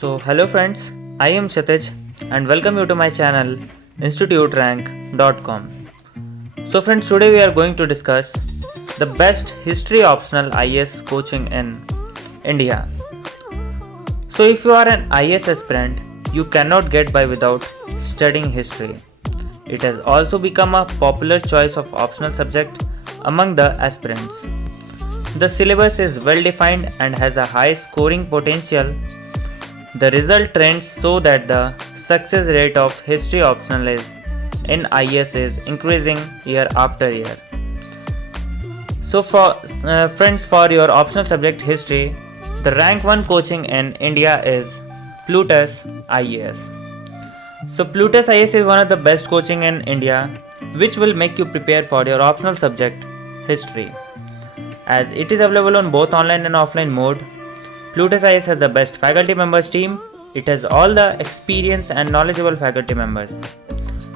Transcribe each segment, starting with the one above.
Hello friends, I am Shatij and welcome you to my channel instituterank.com. Friends, today we are going to discuss the best history optional IAS coaching in India. If you are an IAS aspirant, you cannot get by without studying history. It has also become a popular choice of optional subject among the aspirants. The syllabus is well defined and has a high scoring potential. The result trends show that the success rate of history optional in IAS is increasing year after year. For your optional subject history, the rank 1 coaching in India is Plutus IAS. Plutus IAS is one of the best coaching in India, which will make you prepare for your optional subject history. As it is available on both online and offline mode, Plutus IAS has the best faculty members team. It has all the experienced and knowledgeable faculty members.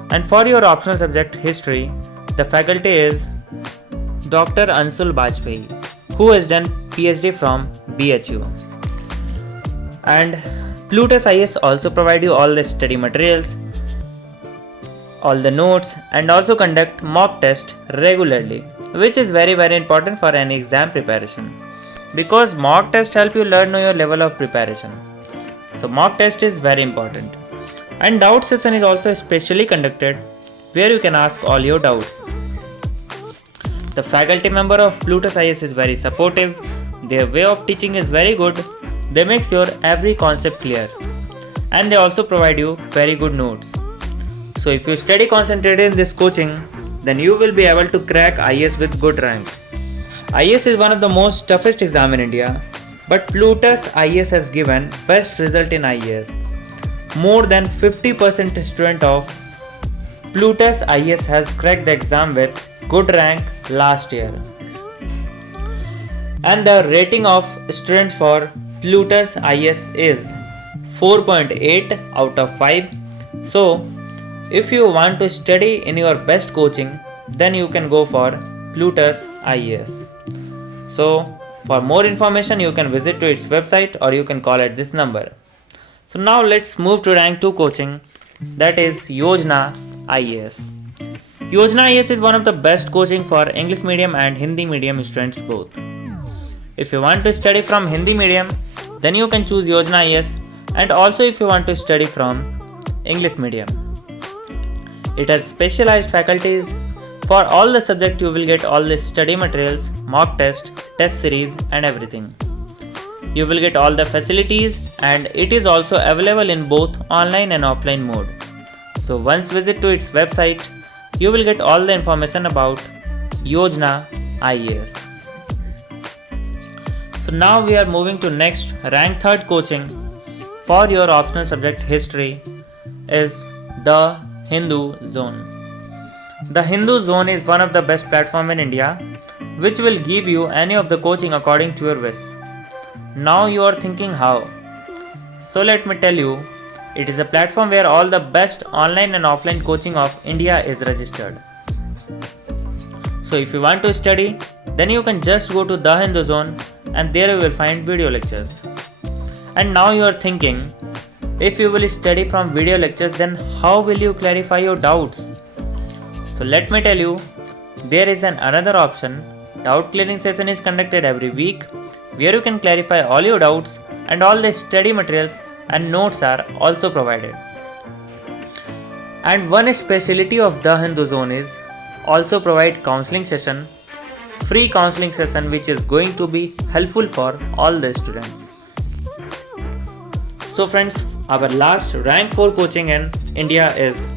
And for your optional subject history, the faculty is Dr. Anshul Bajpayee, who has done PhD from BHU. And Plutus IAS also provide you all the study materials, all the notes, and also conduct mock test regularly, which is very important for any exam preparation, because mock test help you learn your level of preparation. So mock test is very important. And doubt session is also specially conducted where you can ask all your doubts. The faculty member of Plutus IAS is very supportive. Their way of teaching is very good. They make your every concept clear. And they also provide you very good notes. So if you study concentrated in this coaching, then you will be able to crack IAS with good rank. IAS is one of the most toughest exam in India, but Plutus IAS has given best result in IAS. More than 50% student of Plutus IAS has cracked the exam with good rank last year. And the rating of student for Plutus IAS is 4.8 out of 5. So if you want to study in your best coaching, then you can go for Plutus IAS. So for more information, you can visit to its website or you can call at this number. So now let's move to rank 2 coaching, that is Yojana IAS. Yojana IAS is one of the best coaching for English medium and Hindi medium students both. If you want to study from Hindi medium, then you can choose Yojana IAS, and also if you want to study from English medium. It has specialized faculties. For all the subjects you will get all the study materials, mock test series and everything. You will get all the facilities, and it is also available in both online and offline mode. So once visit to its website, you will get all the information about Yojana IAS. So now we are moving to next rank 3rd coaching for your optional subject history is the Hindu Zone. The Hindu Zone is one of the best platform in India, which will give you any of the coaching according to your wish. Now you are thinking how? So let me tell you, it is a platform where all the best online and offline coaching of India is registered. So if you want to study, then you can just go to the Hindu Zone and there you will find video lectures. And now you are thinking, if you will study from video lectures, then how will you clarify your doubts? So let me tell you, there is another option. Doubt clearing session is conducted every week, where you can clarify all your doubts, and all the study materials and notes are also provided. And one specialty of the Hindu Zone is also provide counseling session, free counseling session, which is going to be helpful for all the students. So friends, our last rank 4 coaching in India is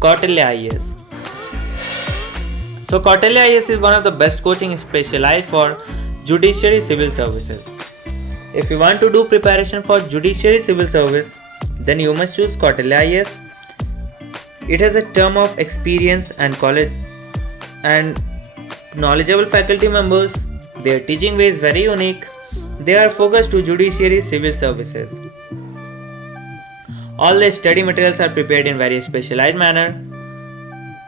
Kautilya IAS. So Kautilya IAS is one of the best coaching specialized for judiciary civil services. If you want to do preparation for judiciary civil service, then you must choose Kautilya IAS. It has a term of experience and college and knowledgeable faculty members. Their teaching way is very unique. They are focused to judiciary civil services. All the study materials are prepared in very specialized manner.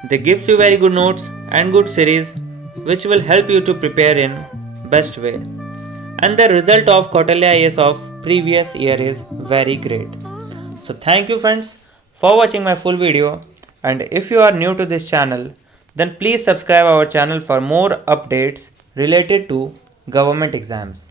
They gives you very good notes and good series, which will help you to prepare in best way. and the result of Kautilya IAS of previous year is very great. So thank you friends for watching my full video, and if you are new to this channel then please subscribe our channel for more updates related to government exams.